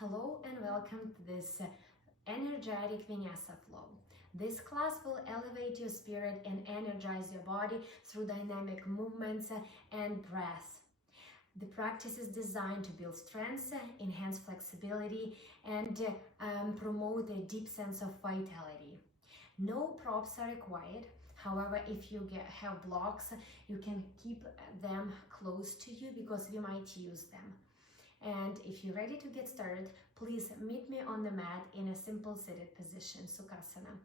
Hello and welcome to this Energetic Vinyasa Flow. This class will elevate your spirit and energize your body through dynamic movements and breath. The practice is designed to build strength, enhance flexibility, and promote a deep sense of vitality. No props are required. However, if you have blocks, you can keep them close to you because we might use them. And if you're ready to get started, please meet me on the mat in a simple seated position, Sukhasana.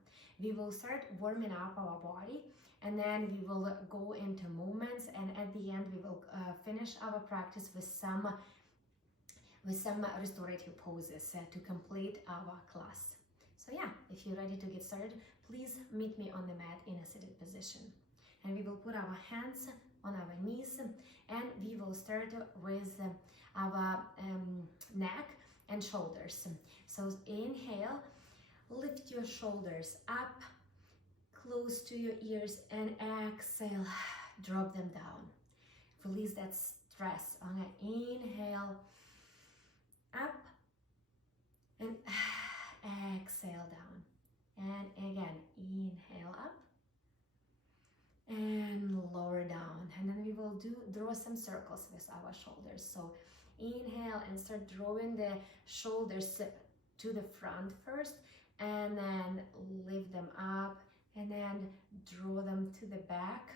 We will start warming up our body and then we will go into movements, and at the end we will finish our practice with some restorative poses to complete our class. So yeah, if you're ready to get started, please meet me on the mat in a seated position. And we will put our hands on our knees and we will start with our neck and shoulders. So inhale, lift your shoulders up close to your ears, and exhale, drop them down. Release that stress on an inhale, up, and exhale down. And again, inhale up and lower down. And then we will draw some circles with our shoulders. So inhale and start drawing the shoulders to the front first, and then lift them up, and then draw them to the back.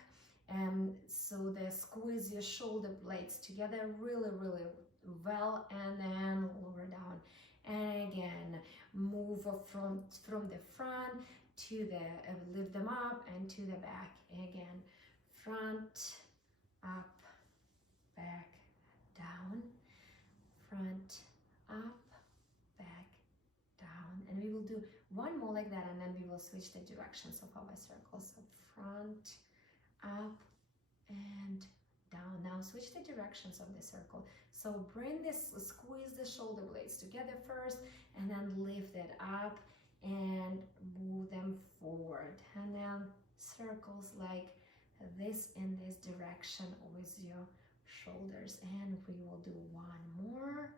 So they squeeze your shoulder blades together really well, and then lower down. And again, move from the front to the, lift them up and to the back. Again, front, up, back, down, front, up, back, down. And we will do one more like that, and then we will switch the directions of our circles. So front, up, and down. Now switch the directions of the circle. So bring this, squeeze the shoulder blades together first, and then lift it up and move them forward. And then circles like this in this direction with your shoulders. And we will do one more.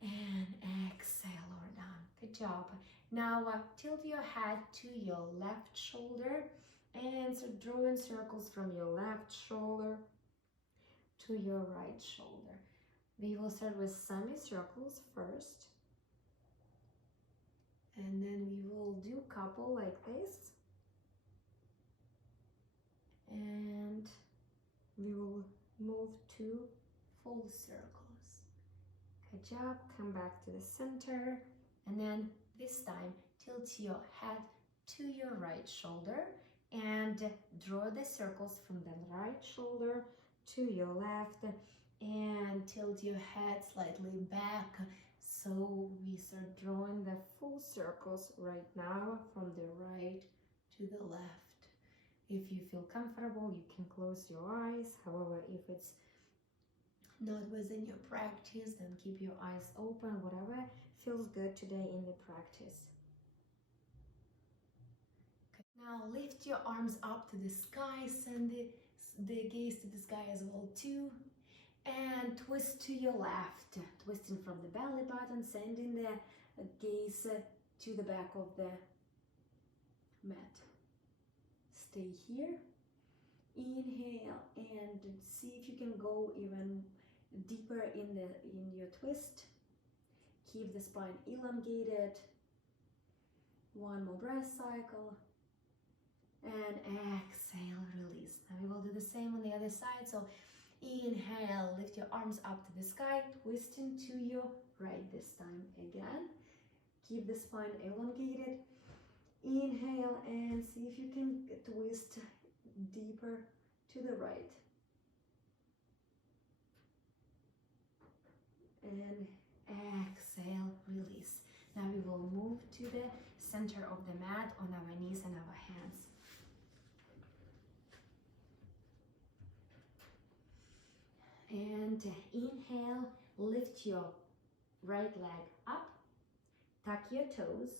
And exhale, lower down. Good job. Now tilt your head to your left shoulder and start drawing circles from your left shoulder to your right shoulder. We will start with semicircles first. And then we will do a couple like this. And we will move to full circles. Good job. Come back to the center. And then this time, tilt your head to your right shoulder and draw the circles from the right shoulder to your left, and tilt your head slightly back. So we start drawing the full circles right now from the right to the left. If you feel comfortable, you can close your eyes. However, if it's not within your practice, then keep your eyes open, whatever feels good today in the practice. Now lift your arms up to the sky, send the gaze to the sky as well too, and twist to your left, twisting from the belly button, sending the gaze to the back of the mat. Stay here, inhale, and see if you can go even deeper in your twist. Keep the spine elongated. One more breath cycle. And exhale, release. Now we will do the same on the other side. So inhale, lift your arms up to the sky, twisting to your right this time again. Keep the spine elongated. Inhale and see if you can twist deeper to the right. And exhale, release. Now we will move to the center of the mat on our knees and our hands. And inhale, lift your right leg up, tuck your toes,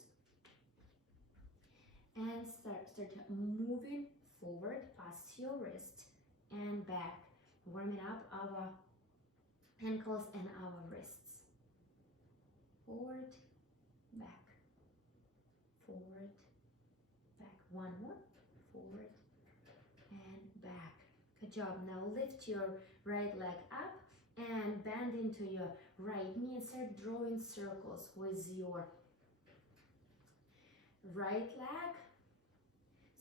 and start moving forward past your wrist and back, warming up our ankles and our wrists. One more, forward and back. Good job. Now lift your right leg up and bend into your right knee and start drawing circles with your right leg.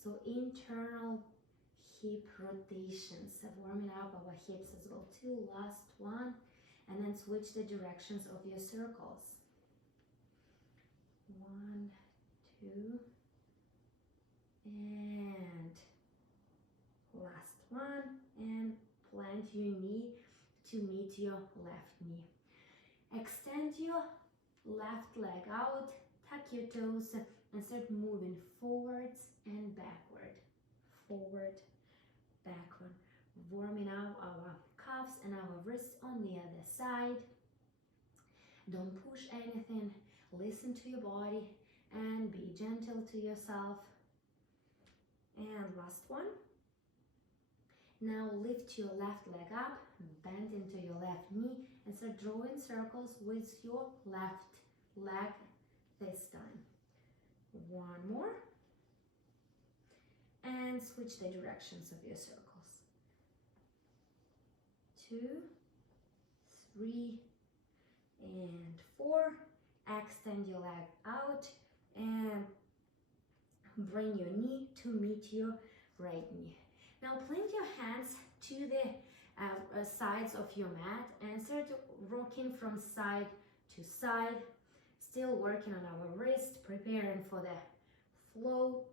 So internal hip rotations, warming up our hips as well too. Last one, and then switch the directions of your circles. 1, 2, and last one, and plant your knee to meet your left knee. Extend your left leg out, tuck your toes, and start moving forwards and backward. Forward, backward. Warming up our calves and our wrists on the other side. Don't push anything. Listen to your body and be gentle to yourself. And last one. Now lift your left leg up, bend into your left knee, and start drawing circles with your left leg this time. One more. And switch the directions of your circles. 2, 3, and 4. Extend your leg out and bring your knee to meet your right knee. Now plant your hands to the sides of your mat and start rocking from side to side. Still working on our wrist, preparing for the flow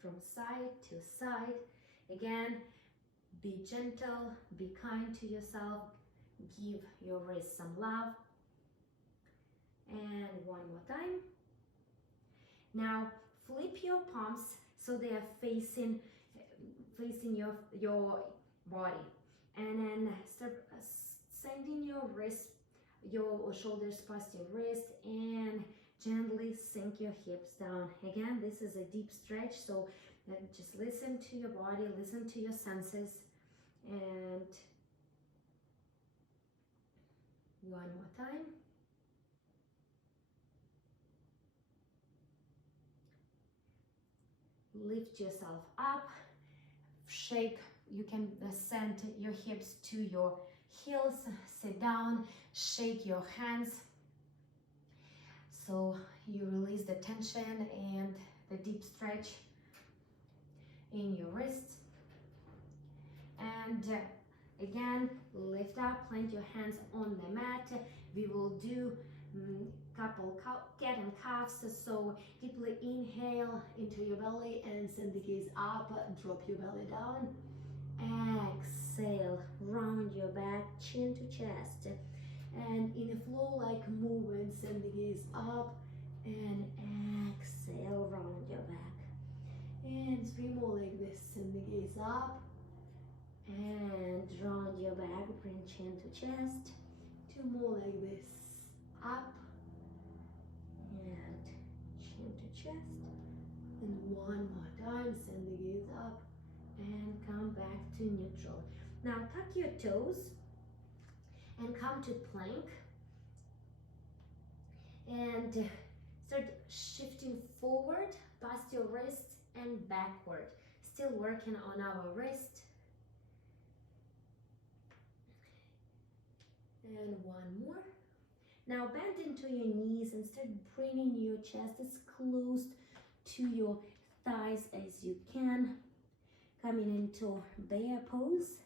from side to side. Again, be gentle, be kind to yourself, give your wrist some love. And one more time. Now flip your palms so they are facing your body, and then start sending your shoulders past your wrist and gently sink your hips down. Again, this is a deep stretch, so just listen to your body, listen to your senses. And one more time. Lift yourself up, shake. You can send your hips to your heels, sit down, shake your hands. So you release the tension and the deep stretch in your wrists. And again, lift up, plant your hands on the mat. We will do couple cat and calves. So deeply inhale into your belly and send the gaze up, drop your belly down. Exhale, round your back, chin to chest. And in a flow-like movement, send the gaze up and exhale, round your back. And 3 more like this, send the gaze up and round your back, bring chin to chest. 2 more like this, up and chin to chest. And 1 more time, send the gaze up and come back to neutral. Now tuck your toes and come to plank and start shifting forward past your wrist and backward. Still working on our wrist. And 1 more. Now bend into your knees and start bringing your chest as close to your thighs as you can. Coming into bear pose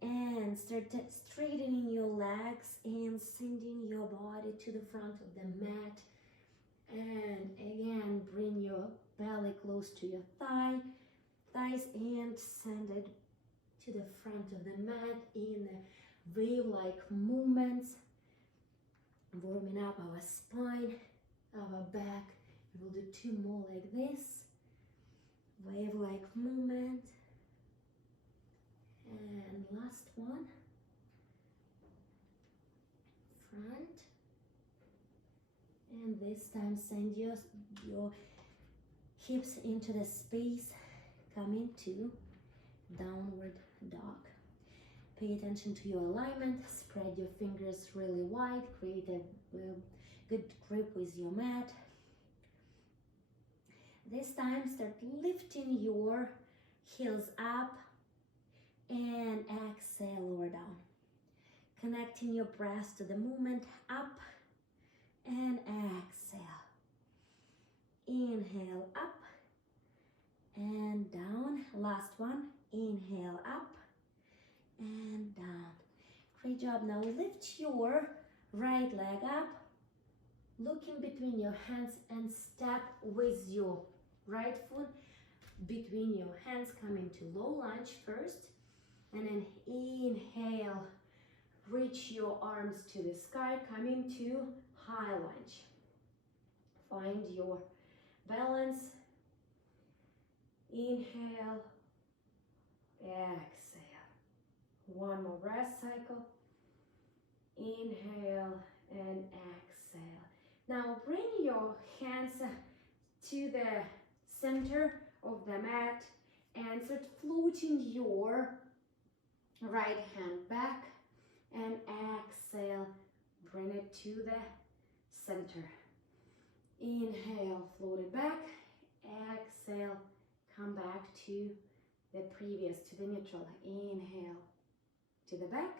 and start straightening your legs and sending your body to the front of the mat. And again, bring your belly close to your thighs and send it to the front of the mat in wave-like movements, warming up our spine, our back. We will do 2 more like this, wave-like movement. And last one, front. And this time send your hips into the space, coming to downward dog. Pay attention to your alignment, spread your fingers really wide, create a good grip with your mat. This time start lifting your heels up and exhale, lower down. Connecting your breath to the movement, up and exhale. Inhale, up and down. Last one, inhale, up and down. Great job. Now lift your right leg up, looking between your hands and step with your right foot between your hands, coming to low lunge first, and then inhale, reach your arms to the sky, coming to high lunge. Find your balance. Inhale, exhale. One more breath cycle. Inhale and exhale. Now bring your hands to the center of the mat and start floating your right hand back and exhale. Bring it to the center. Inhale, float it back. Exhale, come back to the previous, to the neutral. Inhale to the back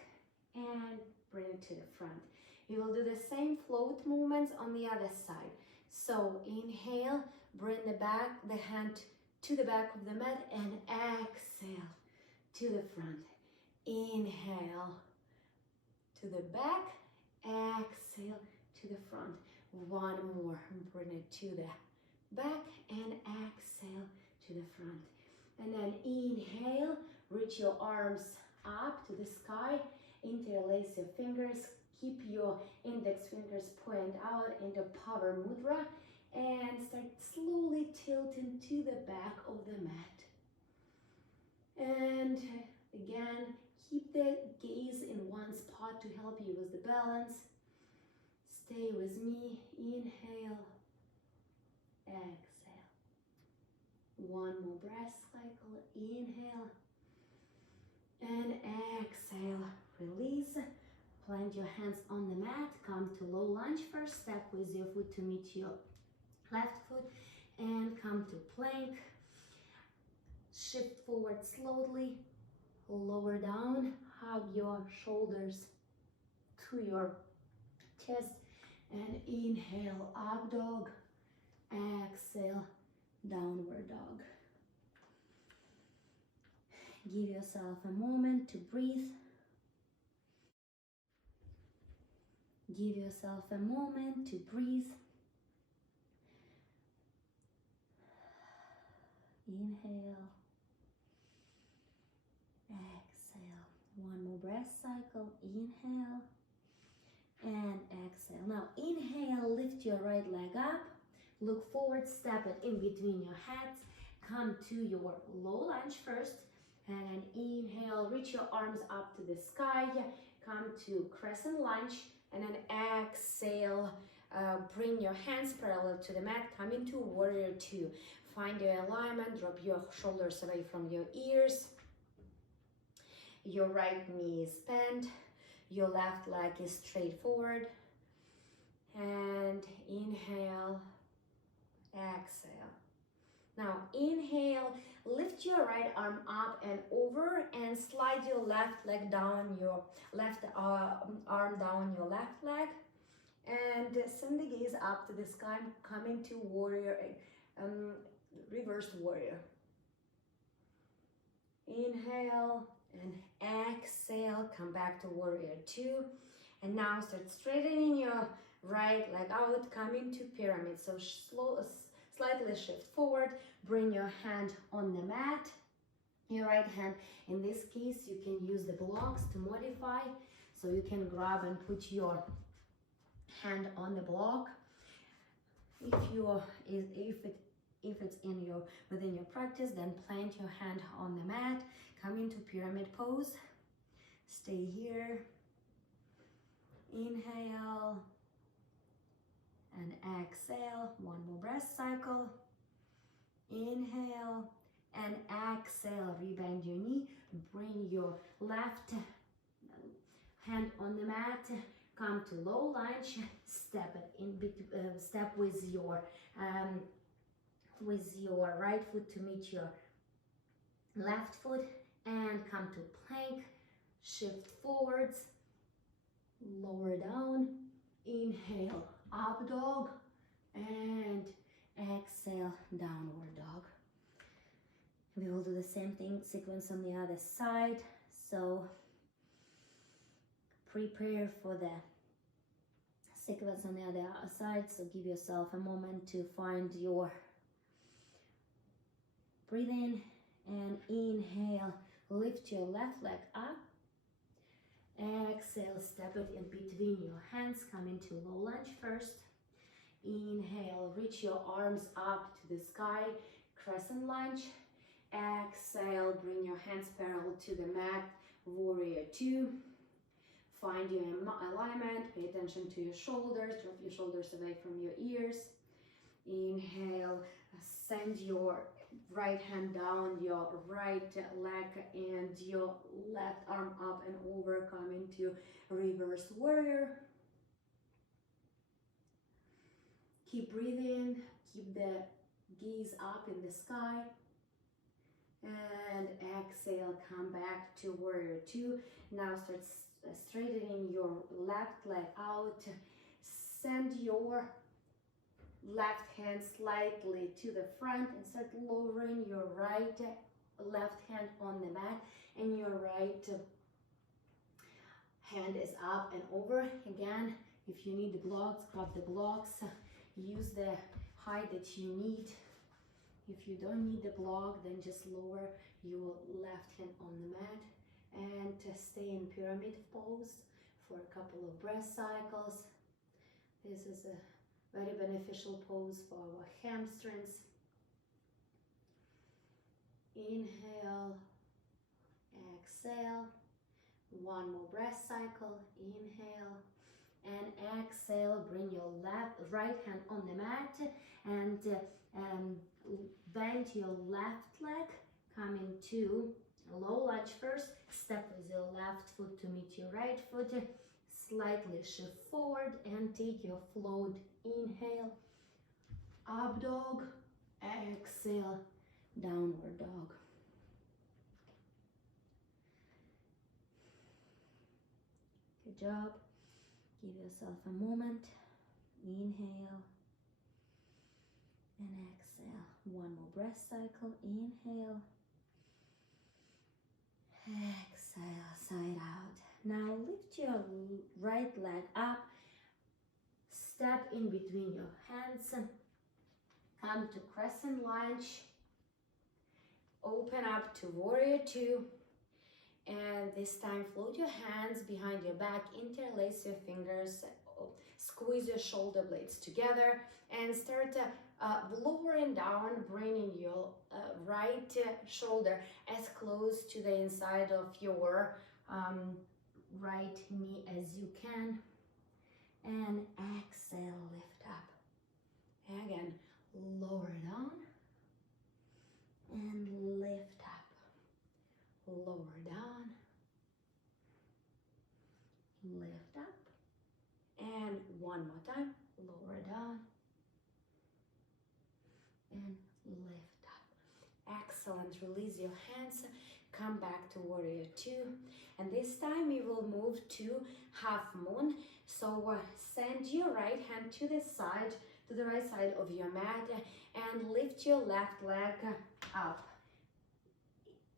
and bring it to the front. You will do the same float movements on the other side. So inhale, bring the hand to the back of the mat and exhale to the front. Inhale to the back, exhale to the front. One more, bring it to the back and exhale to the front. And then inhale, reach your arms up to the sky, interlace your fingers, keep your index fingers point out into power mudra and start slowly tilting to the back of the mat. And again, keep the gaze in one spot to help you with the balance. Stay with me. Inhale, exhale. One more breath cycle. Inhale and exhale. Release. Plant your hands on the mat. Come to low lunge first. Step with your foot to meet your left foot and come to plank. Shift forward slowly. Lower down. Hug your shoulders to your chest. And inhale, up dog. Exhale, downward dog. Give yourself a moment to breathe. Give yourself a moment to breathe. Inhale. Exhale. One more breath cycle. Inhale and exhale. Now inhale, lift your right leg up. Look forward, step it in between your hands. Come to your low lunge first. And then inhale, reach your arms up to the sky. Come to crescent lunge. And then exhale, bring your hands parallel to the mat. Come into warrior two. Find your alignment. Drop your shoulders away from your ears. Your right knee is bent. Your left leg is straight forward. And inhale, exhale. Now inhale, lift your right arm up and over and slide your left leg down, your left arm down your left leg. And send the gaze up to the sky, coming to warrior, reverse warrior. Inhale and exhale, come back to warrior two. And now start straightening your right leg out, coming to pyramid. So slightly shift forward, bring your hand on the mat. Your right hand, in this case, you can use the blocks to modify. So you can grab and put your hand on the block. If it's within your practice, then plant your hand on the mat. Come into pyramid pose. Stay here. Inhale and exhale. One more breath cycle. Inhale and exhale. Rebend your knee. Bring your left hand on the mat. Come to low lunge. Step it in. Step with your with your right foot to meet your left foot and come to plank. Shift forwards, lower down, inhale, up dog, and exhale, downward dog. We will do the same thing, sequence on the other side. So prepare for the sequence on the other side. So give yourself a moment to find your breathe in and inhale. Lift your left leg up. Exhale, step it in between your hands. Come into low lunge first. Inhale, reach your arms up to the sky. Crescent lunge. Exhale, bring your hands parallel to the mat. Warrior two. Find your alignment. Pay attention to your shoulders. Drop your shoulders away from your ears. Inhale, send your right hand down your right leg and your left arm up and over. Come into reverse warrior. Keep breathing. Keep the gaze up in the sky. And exhale, come back to warrior two. Now start straightening your left leg out. Send your left hand slightly to the front and start lowering your left hand on the mat, and your right hand is up and over. Again, if you need the blocks, grab the blocks. Use the height that you need. If you don't need the block, then just lower your left hand on the mat and stay in pyramid pose for a couple of breath cycles. This is a very beneficial pose for our hamstrings. Inhale, exhale. One more breath cycle. Inhale and exhale. Bring your right hand on the mat and bend your left leg. Come into low lunge first. Step with your left foot to meet your right foot. Slightly shift forward and take your float. Inhale, up dog. Exhale, downward dog. Good job. Give yourself a moment. Inhale and exhale. One more breath cycle. Inhale. Exhale, side out. Now lift your right leg up. Step in between your hands. Come to crescent lunge. Open up to warrior two. And this time float your hands behind your back. Interlace your fingers. Squeeze your shoulder blades together. And start lowering down, bringing your right shoulder as close to the inside of your right knee as you can. And exhale, lift up. Again, lower down and lift up. Lower down, lift up. And one more time, lower down and lift up. Excellent. Release your hands. Come back to warrior two. And this time we will move to half moon. So send your right hand to the side, to the right side of your mat, and lift your left leg up.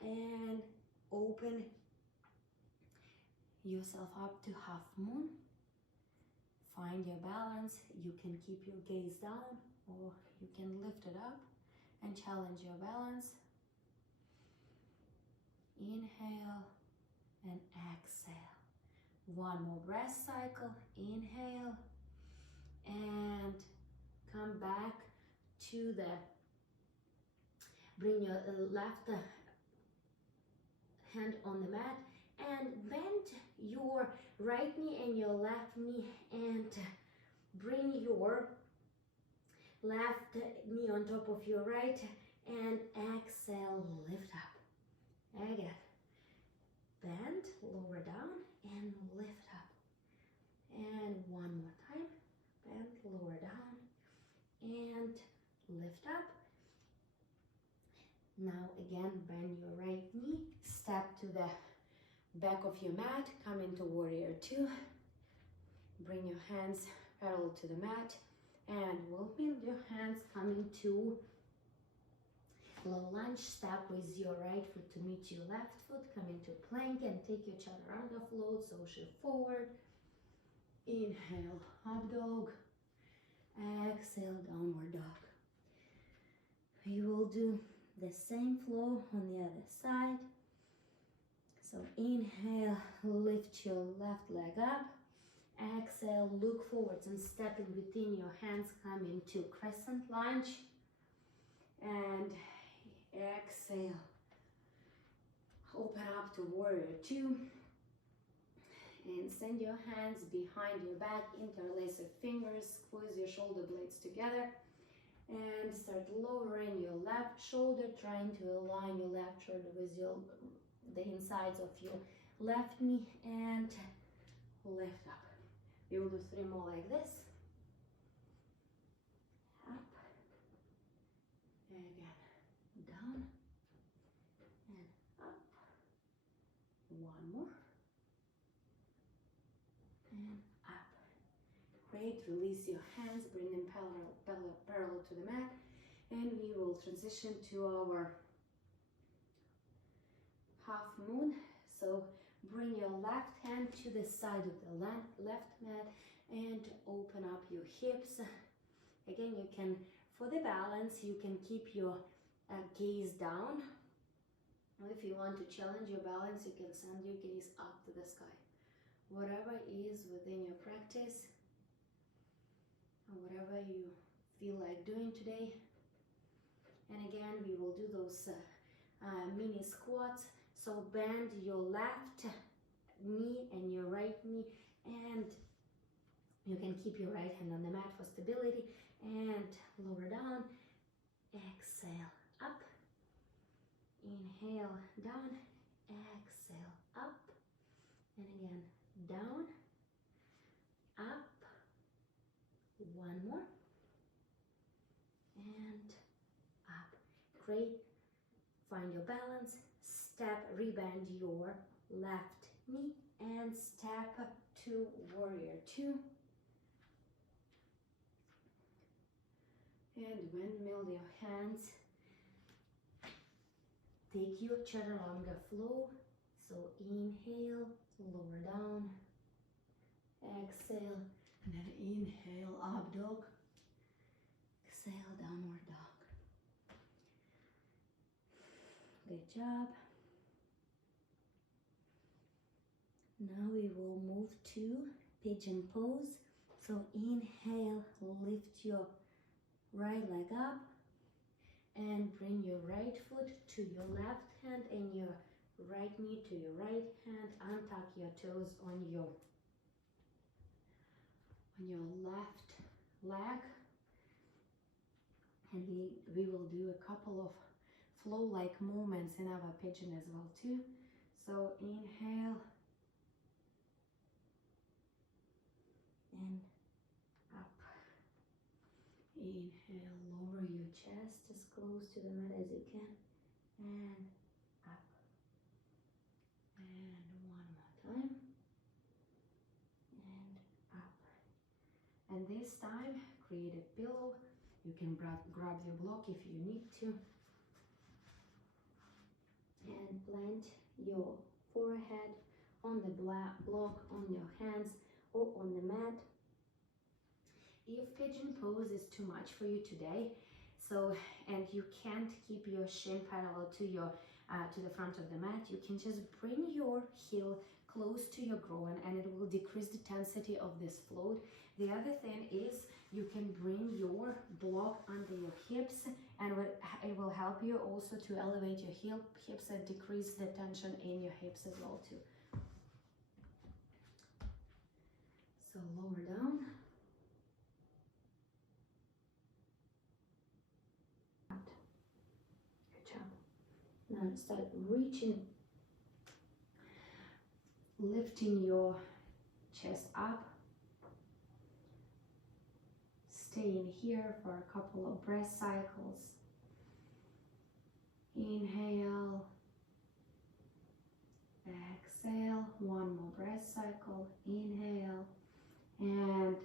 And open yourself up to half moon. Find your balance. You can keep your gaze down or you can lift it up and challenge your balance. Inhale and exhale. One more breath cycle. Inhale and come back to the, bring your left hand on the mat and bend your right knee and your left knee and bring your left knee on top of your right and exhale, lift up. Again, bend, lower down and lift up. And one more time, bend, lower down and lift up. Now again, bend your right knee, step to the back of your mat, come into warrior two. Bring your hands parallel to the mat, and we'll build your hands coming to low lunge. Step with your right foot to meet your left foot, come into plank and take your chaturanga float, so shift forward. Inhale, up dog. Exhale, downward dog. We will do the same flow on the other side. So inhale, lift your left leg up. Exhale, look forwards and step in between your hands, come into crescent lunge. And exhale, open up to warrior two. And send your hands behind your back, interlace your fingers, squeeze your shoulder blades together. And start lowering your left shoulder, trying to align your left shoulder with the insides of your left knee, and lift up. We will do 3 more like this. Up, again, down, and up. 1 more, and up. Great, release your hands, bring them parallel to the mat, and we will transition to our half moon. So bring your left hand to the side of the left mat and open up your hips. Again, you can, for the balance, you can keep your gaze down. Or if you want to challenge your balance, you can send your gaze up to the sky. Whatever is within your practice, or whatever you feel like doing today. And again, we will do those mini squats. So bend your left knee and your right knee, and you can keep your right hand on the mat for stability, and lower down. Exhale, up. Inhale, down. Exhale, up. And again, down, up. 1 more, and up. Great. Find your balance. Step, rebend your left knee, and step to warrior two. And windmill your hands. Take your chaturanga flow. So inhale, lower down. Exhale, and then inhale, up dog. Exhale, downward dog. Good job. Now we will move to pigeon pose. So inhale, lift your right leg up and bring your right foot to your left hand and your right knee to your right hand. Untuck your toes on your left leg. And we will do a couple of flow-like movements in our pigeon as well too. So inhale and up. Inhale, lower your chest as close to the mat as you can, and up. And 1 more time, and up. And this time, create a pillow. You can grab your block if you need to, and plant your forehead on the block, on your hands or on the mat. If pigeon pose is too much for you today, and you can't keep your shin parallel to your to the front of the mat, you can just bring your heel close to your groin, and it will decrease the intensity of this float. The other thing is you can bring your block under your hips, and it will help you also to elevate your hips and decrease the tension in your hips as well too. So lower down. Good job. Now start reaching, lifting your chest up. Stay in here for a couple of breath cycles. Inhale, exhale. One more breath cycle. Inhale and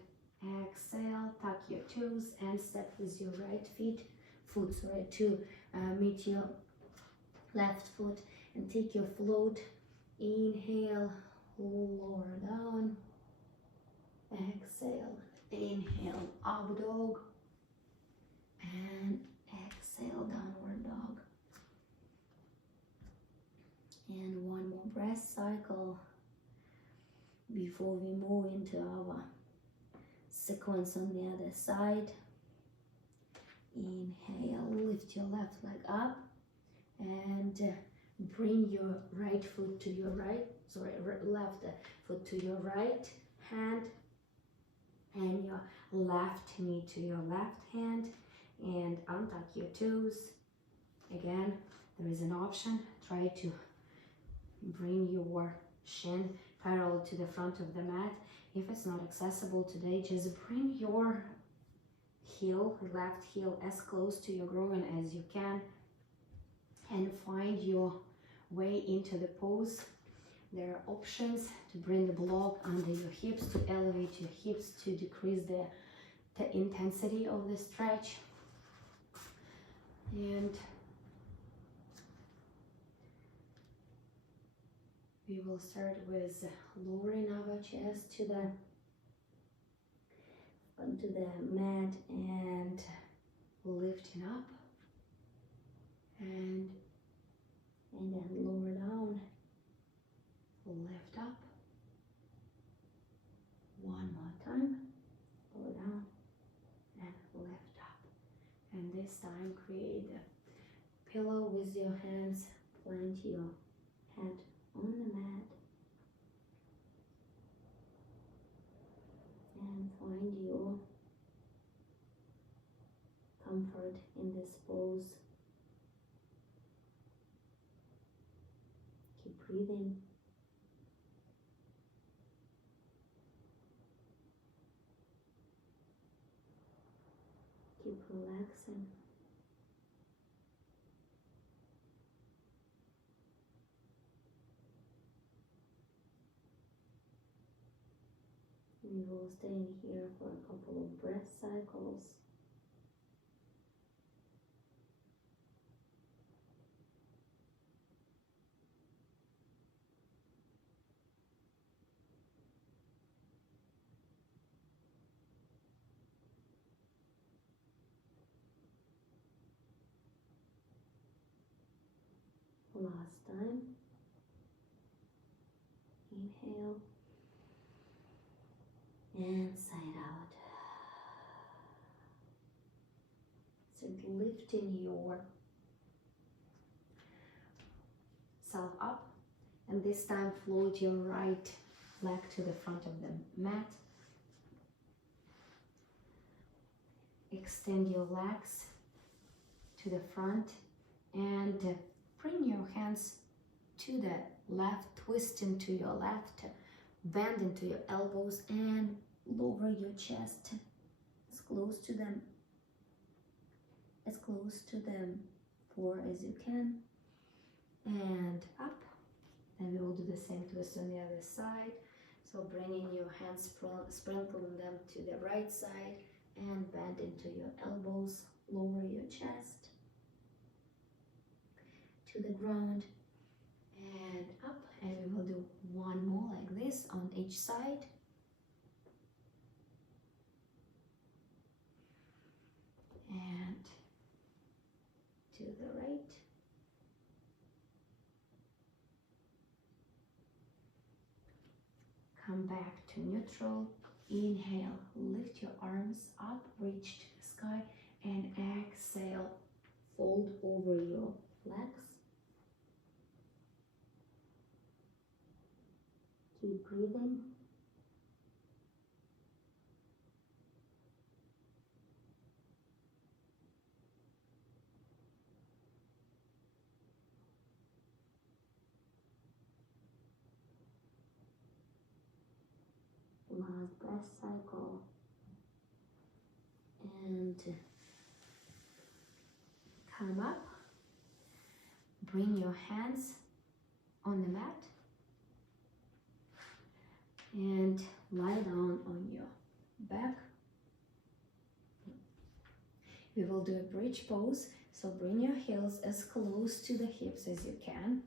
exhale. Tuck your toes and step with your right foot to meet your left foot, and take your float. Inhale, lower down. Exhale, inhale, up dog, and exhale, downward dog. And one more breath cycle before we move into our sequence on the other side. Inhale, lift your left leg up and bring your right foot to your right, left foot to your right hand, and your left knee to your left hand, and untuck your toes. Again, there is an option. Try to bring your shin parallel to the front of the mat. If it's not accessible today, just bring your left heel as close to your groin as you can, and find your way into the pose. There are options to bring the block under your hips, to elevate your hips, to decrease the intensity of the stretch. And we will start with lowering our chest onto the mat and lifting up, and then lower down, lift up. One more time, lower down and lift up. And this time create a pillow with your hands. Plant your head on the mat and find your comfort in this pose. Keep breathing. Keep relaxing. We will stay in here for a couple of breath cycles. Last time. Inhale and sigh out. So lifting your self up, and this time float your right leg to the front of the mat. Extend your legs to the front and bring your hands to the left, twist into your left, bend into your elbows and lower your chest as close to them floor as you can, and up. And we will do the same twist on the other side. So bringing your hands, sprinkling them to the right side and bend into your elbows, lower your chest to the ground and up. And we will do one more like this on each side. And to the right. Come back to neutral. Inhale, lift your arms up, reach to the sky, and exhale, fold over your legs. Keep breathing. Last breath cycle, and come up. bring your hands on the mat and lie down on your back. We will do a bridge pose, so bring your heels as close to the hips as you can.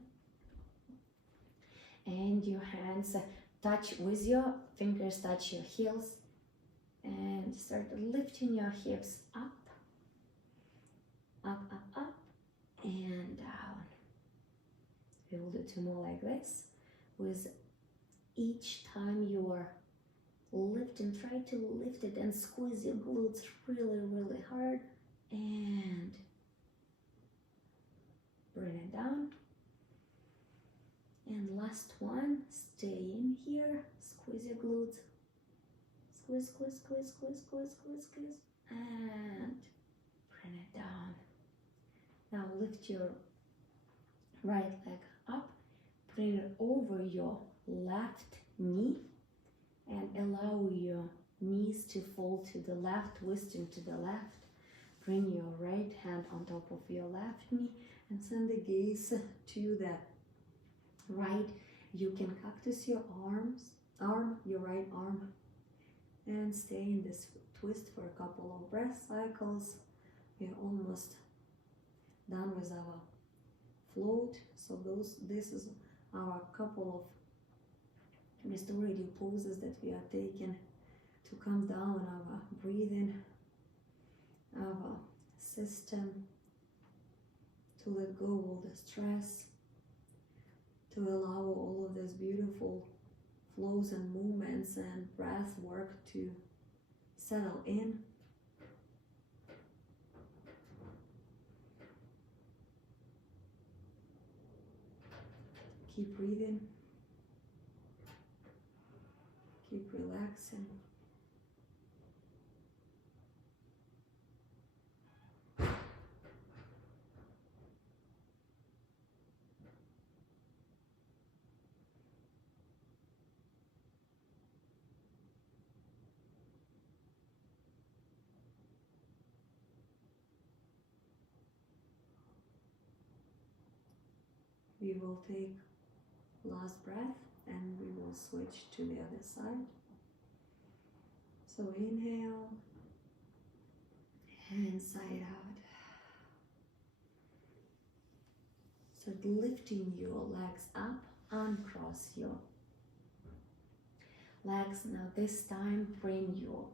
And your hands touch with your fingers, touch your heels, and start lifting your hips up, up, up, up, and down. We will do 2 more like this. With each time you are lifting, try to lift it and squeeze your glutes really, really hard, and bring it down. And last one, stay in here, squeeze your glutes, squeeze, squeeze, squeeze, squeeze, squeeze, squeeze, squeeze, and bring it down. Now lift your right leg up, bring it over your left knee, and allow your knees to fall to the left, twisting to the left. Bring your right hand on top of your left knee and send the gaze to the right. You can cactus your your right arm, and stay in this twist for a couple of breath cycles. We're almost done with our float. So this is our couple of restorative poses that we are taking to calm down our breathing, our system, to let go all the stress, to allow all of these beautiful flows and movements and breath work to settle in. Keep breathing, keep relaxing. We will take last breath and we will switch to the other side. So inhale and side out. So lifting your legs up, uncross your legs. Now this time bring your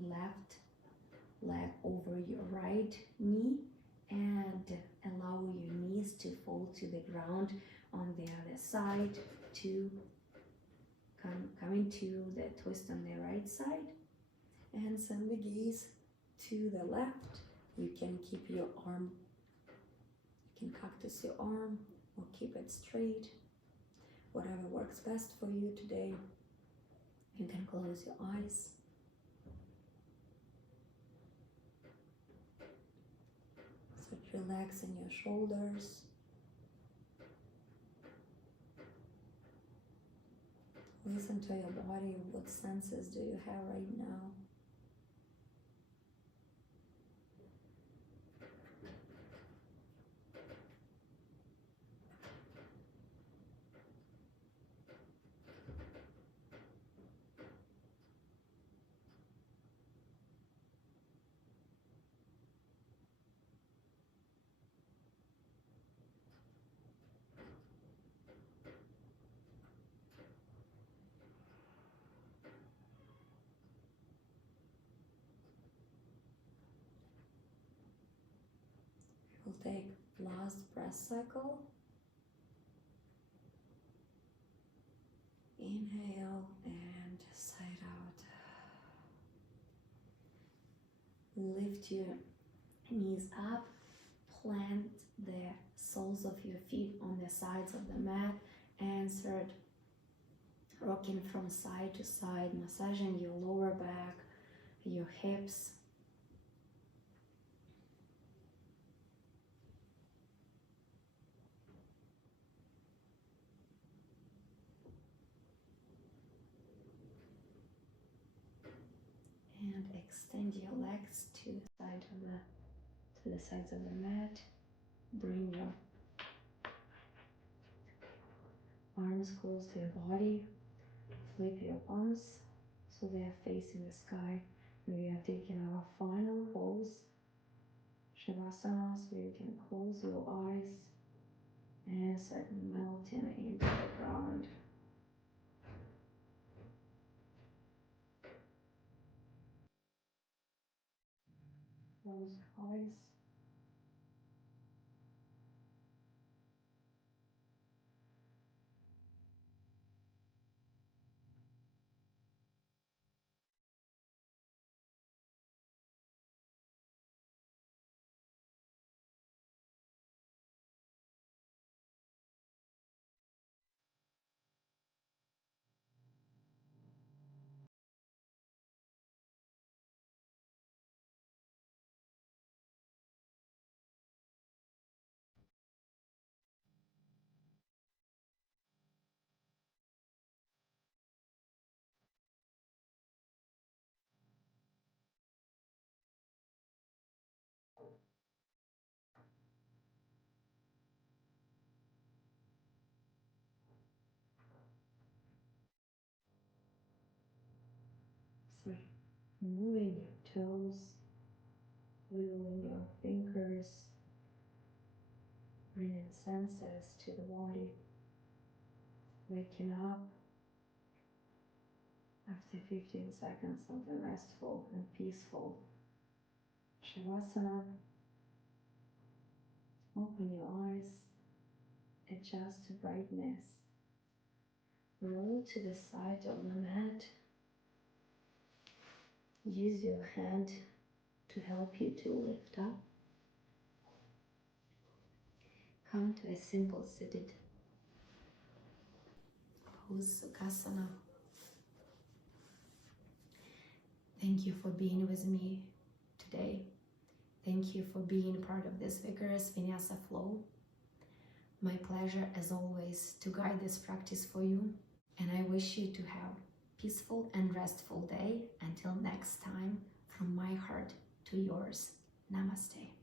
left leg over your right knee and allow your knees to fall to the ground on the other side, to come into the twist on the right side, and send the gaze to the left. You can keep your arm, you can cactus your arm or keep it straight, whatever works best for you today. You can close your eyes. Start relaxing your shoulders. Listen to your body. What senses do you have right now? We'll take last breath cycle. Inhale and side out. Lift your knees up, plant the soles of your feet on the sides of the mat, and start rocking from side to side, massaging your lower back, your hips. And extend your legs to the sides of the mat. Bring your Arms close to your body. Flip your palms so they are facing the sky. We are taking our final pose, Shavasana, so you can close your eyes and start melting into the ground. Close your eyes. So moving your toes, wiggling your fingers, bringing senses to the body, waking up after 15 seconds, something restful and peaceful. Shavasana, open your eyes, adjust to brightness, roll to the side of the mat, use your hand to help you to lift up. Come to a simple seated pose, Sukhasana. Thank you for being with me today. Thank you for being part of this vigorous Vinyasa flow. My pleasure as always to guide this practice for you, and I wish you to have peaceful and restful day. Until next time, from my heart to yours. Namaste.